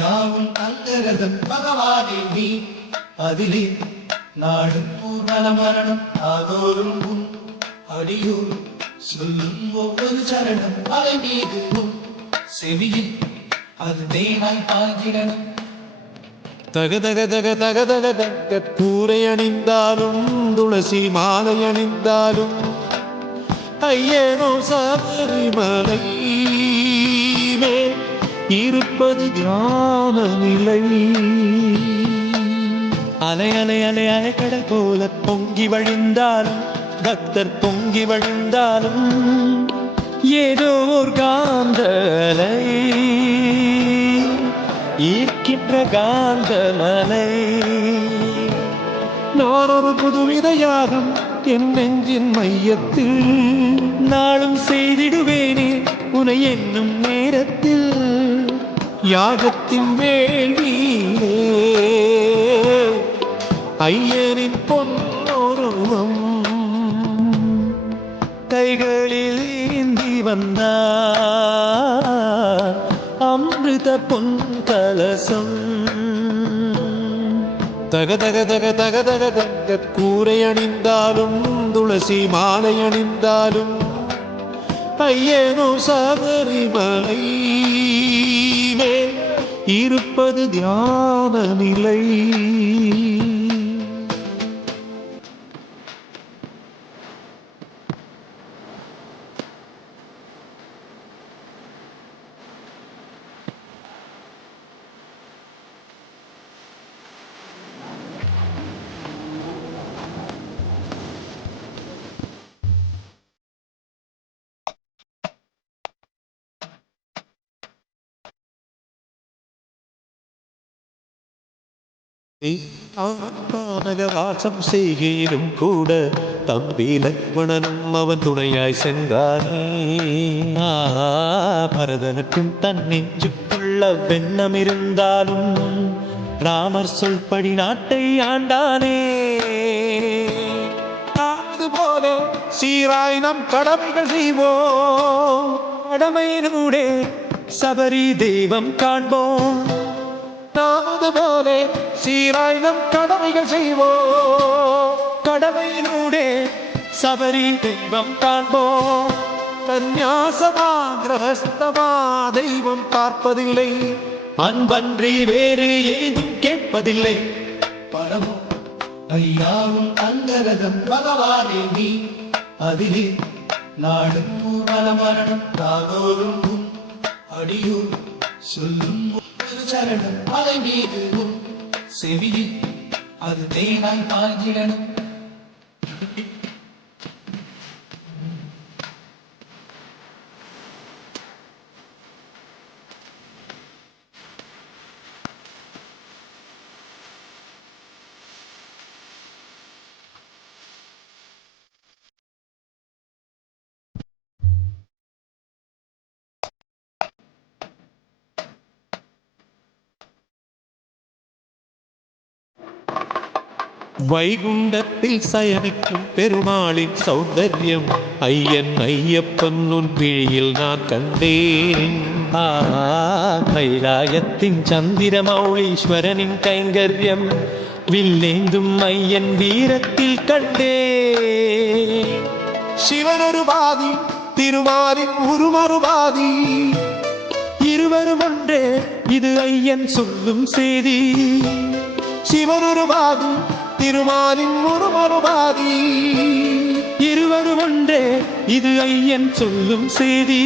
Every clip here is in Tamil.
ஐயாவும் அந்தரதம் பகவானே நீ அதிலே நாடும் பூர்வல மரணம் ஆதோறும் உன் அடியோர் சொல்லும் ஒவ்வொரு சரணம் அலை மீது உன் செவியில் அது தேனாய் பாய்கிடணும் தக தக தக தக தக தக கூரை அணிந்தாலும் துளசி மாலை அணிந்தாலும் ஐயனோ சபரிமலை மேல் இருப்பது ஞான நிலை அலை அலை அலை அலைக்கடல் போல பொங்கி வழிந்தாலும் பக்தர் பொங்கி வழிந்தாலும் ஏதோ ஒரு காந்தலை ஈர்க்கின்ற காந்தமலை. நான் ஒரு புதுவித யாகம் என் நெஞ்சின் மையத்தில். நாளும் செய்திடுவேனே உனை என்னும் நேரத்தில். யாகத்தின் வேள்வியிலே ஐயரின் பொன்னோருவம் கைகளில் ஏந்தி வந்தார். அமிர்த பொன் கலசம் தக தக தக தக தக தக கூரை அணிந்தாலும் துளசி மாலை அணிந்தாலும் ஐயனோ சபரிமலை இருப்பது தியான நிலை. வாசம் செய்கிறதும் கூட தம்பி லக்மணனும் அவன் துணையாய் சென்றானே. பரதனுக்கும் தன் நெஞ்சுக்குள்ள வெண்ணம் இருந்தாலும் ராமர் சொல்படி நாட்டை ஆண்டானே. போல சீராய் நம் கடமைகள் செய்வோம். கடமையினூடே சபரி தெய்வம் காண்போம். நாமது போலே சீராய் நம் கடமைகள் செய்வோம் கடமையினூடே சபரி தெய்வம் காண்போம் கன்யாசமா கிரகஸ்தமா தெய்வம் பார்ப்பதில்லை. அன்பன்றி வேறு ஏதும் கேட்பதில்லை. பரமோ ஐயாவும் அங்கரதம் பகவானே நீ. அதிலே நாடும் பூர்வல மரணம் தாகோரும் உன் சொல்லும் சரணம் அலை மீது செவியில் அது தேனாய் பாய்கிடணும் வைகுண்டத்தில் சயனிக்கும் பெருமாளின் சௌந்தர்யம். ஐயன் ஐயப்பன் உன் பிழியில் நான் கண்டேன். ஆ, கைலாயத்தின் சந்திர மௌலீஸ்வரனின் கைங்கரியம். வில்லேந்தும் ஐயன் வீரத்தில் கண்டே சிவனொரு பாதி திருமாலின் உருமொரு இருவரும் ஒன்றே இது ஐயன் சொல்லும் செய்தி. சிவனொரு பாதி திருமாலின் ஒரு பாதி இருவரும் ஒன்றே இது ஐயன் சொல்லும் செய்தி.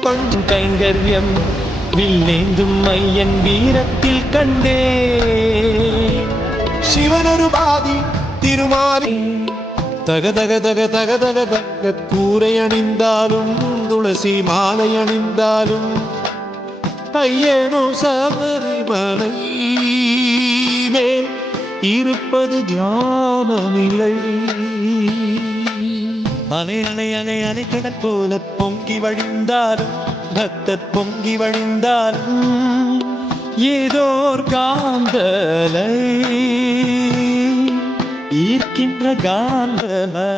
கொஞ்சம் கைங்கரியம் வில்லேந்தும் ஐயன் வீரத்தில் கண்டே. சிவனொரு பாதி திருமாலின். தக தக தக தக தக தக கூரை அணிந்தாலும் துளசி மாலை அணிந்தாலும் ஐயனோ சபரிமலை. இருப்பது ஞானமில்லை. அலை அலை அலை அலை கடற்போல பொங்கி வழிந்தாலும் பக்தர் பொங்கி வழிந்தாலும் ஏதோர் காந்தலை ஈர்க்கின்ற காந்தலை